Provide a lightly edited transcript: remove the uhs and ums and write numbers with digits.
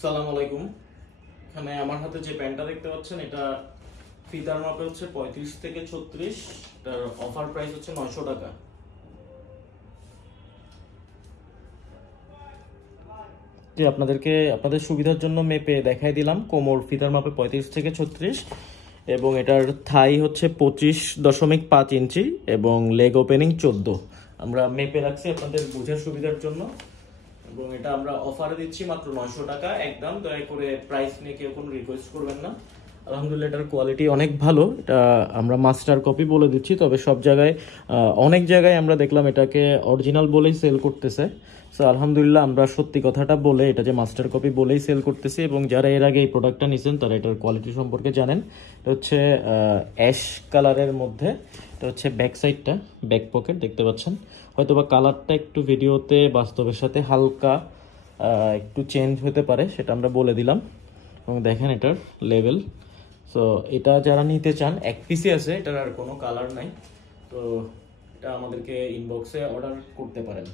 সালাম আলাইকুম। এখানে আমার হাতে যে প্যান্টটা দেখতে পাচ্ছেন এটা ফিতার মাপে হচ্ছে 35 থেকে 36। এটার অফার প্রাইস হচ্ছে 900 টাকা। যে আপনাদেরকে আপনাদের সুবিধার জন্য মেপে দেখাই দিলাম। কোমর ফিতার মাপে 35 থেকে 36 এবং এটার থাই হচ্ছে 25.5 ইঞ্চি এবং লেগ ওপেনিং 14। আমরা মেপে রাখছি আপনাদের বোঝার সুবিধার জন্য এবং এটা আমরা অফারে দিচ্ছি মাত্র 900 টাকা একদম। দয়া করে প্রাইস নিয়ে কেউ কোনো রিকোয়েস্ট করবেন না। আলহামদুলিল্লাহ এটার কোয়ালিটি অনেক ভালো। এটা আমরা মাস্টার কপি বলে দিচ্ছি, তবে সব জায়গায় অনেক জায়গায় আমরা দেখলাম এটাকে অরিজিনাল বলেই সেল করতেছে। সো আলহামদুলিল্লাহ আমরা সত্যি কথাটা বলে এটা যে মাস্টার কপি বলেই সেল করতেছি এবং যারা এর আগে এই প্রোডাক্টটা নিয়েছেন তারা এটার কোয়ালিটি সম্পর্কে জানেন। এটা হচ্ছে অ্যাশ কালারের মধ্যে। এটা হচ্ছে ব্যাক সাইডটা, ব্যাক পকেট দেখতে পাচ্ছেন। হয়তোবা কালারটা একটু ভিডিওতে বাস্তবের সাথে হালকা একটু চেঞ্জ হতে পারে, সেটা আমরা বলে দিলাম। এবং দেখেন এটার লেভেল। সো এটা যারা নিতে চান এক পিসি আছে, এটার আর কোনো কালার নাই। তো এটা আমাদেরকে ইনবক্সে অর্ডার করতে পারেন।